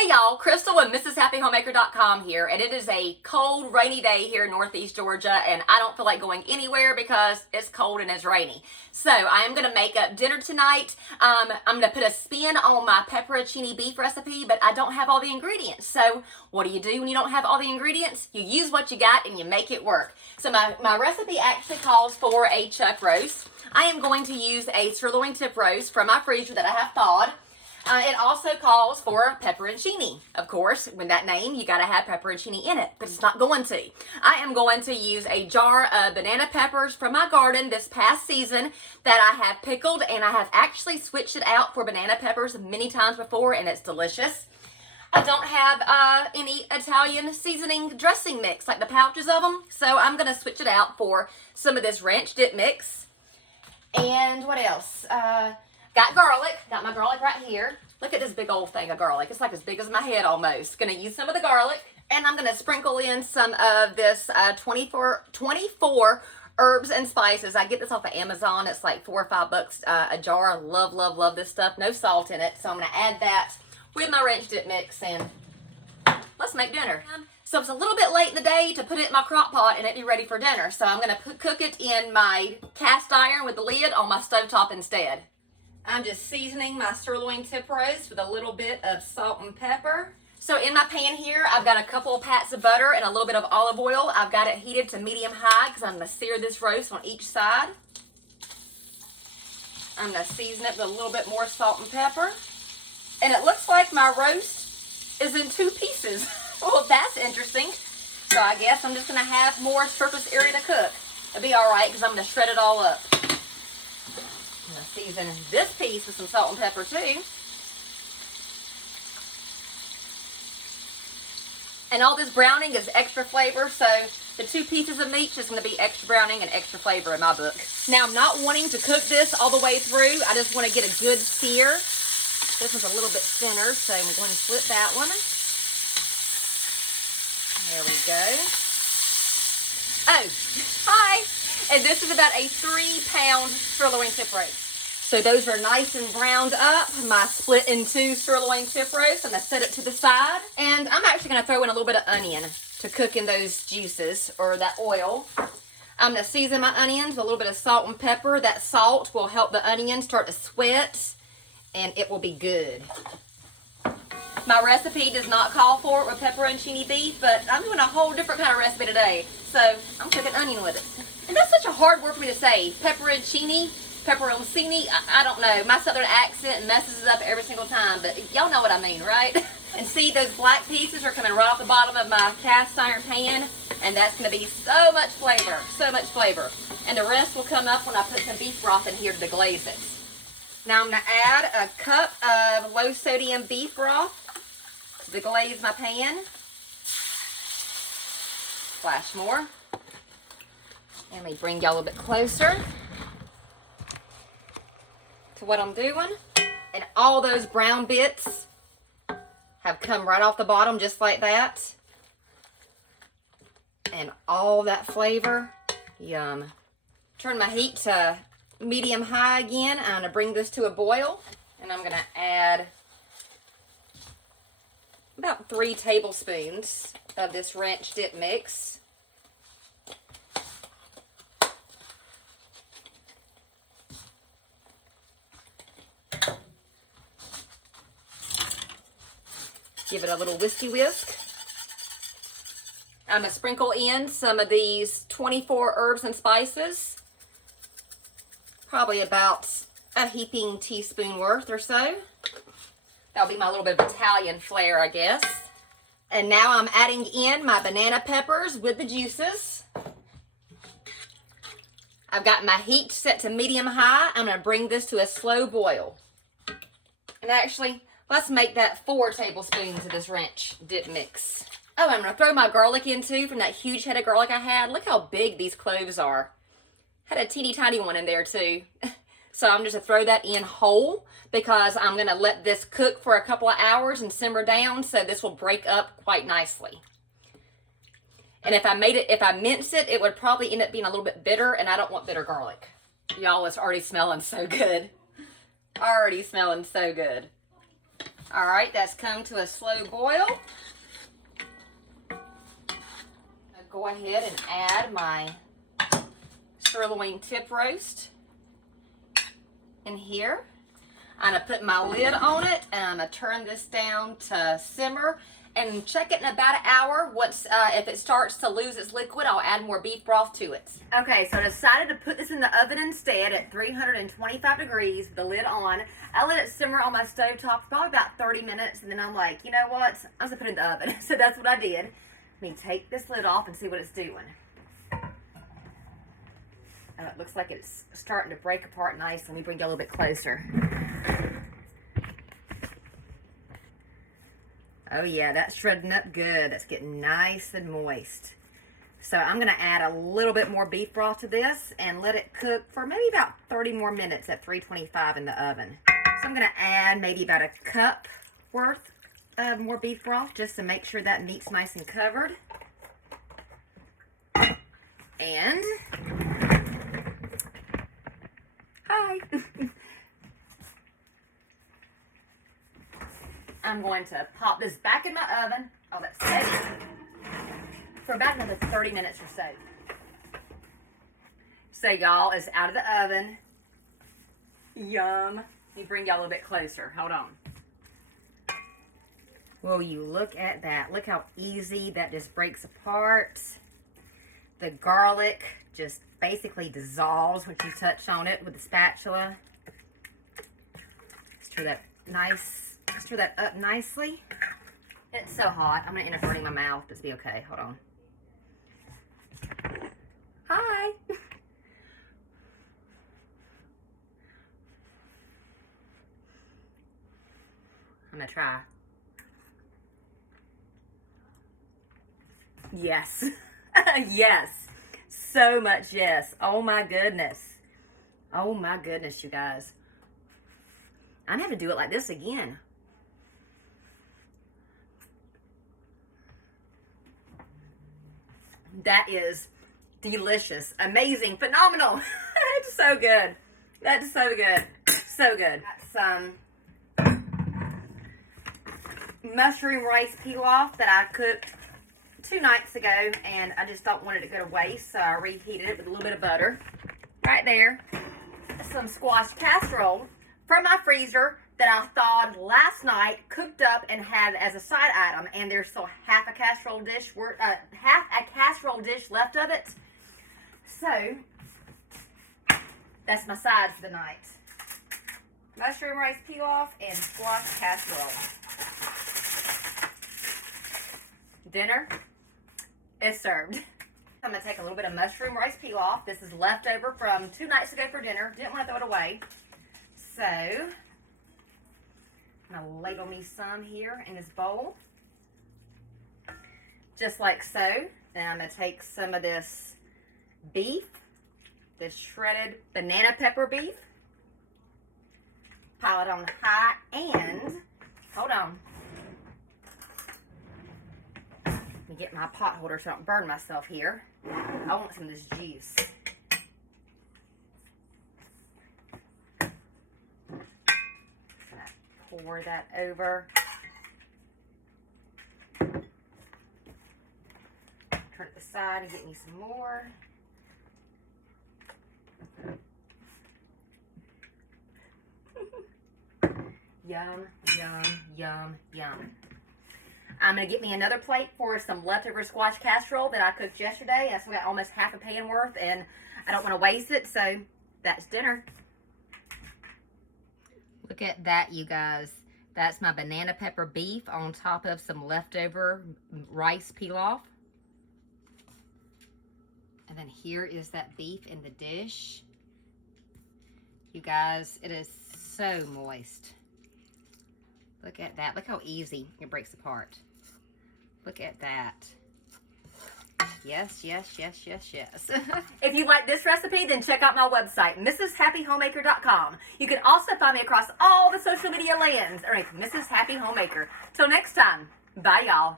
Hey y'all, Crystal with MrsHappyHomemaker.com here, and it is a cold, rainy day here in Northeast Georgia, and I don't feel like going anywhere because it's cold and it's rainy. So I am going to make up dinner tonight. I'm going to put a spin on my pepperoncini beef recipe, but I don't have all the ingredients. So what do you do when you don't have all the ingredients? You use what you got and you make it work. So my recipe actually calls for a chuck roast. I am going to use a sirloin tip roast from my freezer that I have thawed. It also calls for pepperoncini. Of course, with that name, you gotta have pepperoncini in it, but it's not going to. I am going to use a jar of banana peppers from my garden this past season that I have pickled, and I have actually switched it out for banana peppers many times before, and it's delicious. I don't have any Italian seasoning dressing mix, like the pouches of them, so I'm gonna switch it out for some of this ranch dip mix. And what else? Got garlic. Got my garlic right here. Look at this big old thing of garlic. It's like as big as my head almost. Gonna use some of the garlic, and I'm gonna sprinkle in some of this 24 herbs and spices. I get this off of Amazon. It's like $4 or $5 a jar. Love, love, love this stuff. No salt in it, so I'm gonna add that with my ranch dip mix, and let's make dinner. So it's a little bit late in the day to put it in my crock pot and it be ready for dinner. So I'm gonna cook it in my cast iron with the lid on my stovetop instead. I'm just seasoning my sirloin tip roast with a little bit of salt and pepper. So in my pan here, I've got a couple of pats of butter and a little bit of olive oil. I've got it heated to medium high because I'm going to sear this roast on each side. I'm going to season it with a little bit more salt and pepper. And it looks like my roast is in 2 pieces. Well, that's interesting. So I guess I'm just going to have more surface area to cook. It'll be all right because I'm going to shred it all up. I'm going to season this piece with some salt and pepper too. And all this browning is extra flavor, so the 2 pieces of meat is going to be extra browning and extra flavor in my book. Now I'm not wanting to cook this all the way through. I just want to get a good sear. This one's a little bit thinner, so I'm going to flip that one. There we go. Oh, hi! And this is about a 3-pound sirloin tip roast. So those are nice and browned up. My split in 2 sirloin tip roast. I'm going to set it to the side. And I'm actually going to throw in a little bit of onion to cook in those juices or that oil. I'm going to season my onions with a little bit of salt and pepper. That salt will help the onions start to sweat, and it will be good. My recipe does not call for it with pepperoncini beef, but I'm doing a whole different kind of recipe today. So I'm cooking onion with it. And that's such a hard word for me to say. Pepperoncini. I don't know. My southern accent messes it up every single time, but y'all know what I mean, right? And see, those black pieces are coming right off the bottom of my cast iron pan, and that's going to be so much flavor, so much flavor. And the rest will come up when I put some beef broth in here to deglaze it. Now I'm going to add a cup of low sodium beef broth to deglaze my pan. Splash more. Let me bring y'all a little bit closer to what I'm doing. And all those brown bits have come right off the bottom just like that. And all that flavor, yum. Turn my heat to medium high again. I'm going to bring this to a boil, and I'm going to add about 3 tablespoons of this ranch dip mix. Give it a little whiskey whisk. I'm going to sprinkle in some of these 24 herbs and spices. Probably about a heaping teaspoon worth or so. That'll be my little bit of Italian flair, I guess. And now I'm adding in my banana peppers with the juices. I've got my heat set to medium high. I'm going to bring this to a slow boil. And actually, let's make that 4 tablespoons of this ranch dip mix. Oh, I'm going to throw my garlic in too from that huge head of garlic I had. Look how big these cloves are. Had a teeny tiny one in there too. So I'm just going to throw that in whole because I'm going to let this cook for a couple of hours and simmer down, so this will break up quite nicely. And if I minced it, it would probably end up being a little bit bitter, and I don't want bitter garlic. Y'all, it's already smelling so good. Already smelling so good. All right, that's come to a slow boil. I'll go ahead and add my sirloin tip roast in here. I'm gonna put my lid on it and I'm gonna turn this down to simmer and check it in about an hour. Once, if it starts to lose its liquid, I'll add more beef broth to it. Okay, so I decided to put this in the oven instead at 325 degrees with the lid on. I let it simmer on my stovetop for probably about 30 minutes, and then I'm like, you know what? I'm gonna put it in the oven. So that's what I did. Let me take this lid off and see what it's doing. Oh, it looks like it's starting to break apart nice. Let me bring it a little bit closer. Oh yeah, that's shredding up good. That's getting nice and moist. So I'm gonna add a little bit more beef broth to this and let it cook for maybe about 30 more minutes at 325 in the oven. So I'm gonna add maybe about a cup worth of more beef broth just to make sure that meat's nice and covered. And, hi. I'm going to pop this back in my oven. Oh, that's heavy. For about another 30 minutes or so. So y'all, it's out of the oven. Yum. Let me bring y'all a little bit closer. Hold on. Will you look at that? Look how easy that just breaks apart. The garlic just basically dissolves when you touch on it with the spatula. Stir that stir that up nicely. It's so hot. I'm gonna end up burning my mouth. Just be okay. Hold on. Hi. I'm gonna try. Yes. Yes. So much yes. Oh my goodness. Oh my goodness, you guys. I'm gonna have to do it like this again. That is delicious, amazing, phenomenal. It's so good. That's so good. So good. Got some mushroom rice pilaf that I cooked 2 nights ago, and I just don't want it to go to waste, so I reheated it with a little bit of butter. Right there. Some squash casserole from my freezer that I thawed last night, cooked up, and had as a side item. And there's still half a casserole dish left of it. So that's my sides for the night: mushroom rice pilaf and squash casserole. Dinner is served. I'm gonna take a little bit of mushroom rice pilaf. This is leftover from 2 nights ago for dinner. Didn't want to throw it away. So I'm gonna ladle me some here in this bowl. Just like so. Then I'm gonna take some of this beef, this shredded banana pepper beef, pile it on high, and hold on. Let me get my pot holder so I don't burn myself here. I want some of this juice. Pour that over. Turn it aside and get me some more. Yum, yum, yum, yum. I'm going to get me another plate for some leftover squash casserole that I cooked yesterday. I still got almost half a pan worth, and I don't want to waste it, so that's dinner. Look at that, you guys. That's my banana pepper beef on top of some leftover rice pilaf. And then here is that beef in the dish. You guys, it is so moist. Look at that. Look how easy it breaks apart. Look at that. Yes, yes, yes, yes, yes. If you like this recipe, then check out my website, MrsHappyHomemaker.com. You can also find me across all the social media lands. All right, Mrs. Happy Homemaker. Till next time, bye, y'all.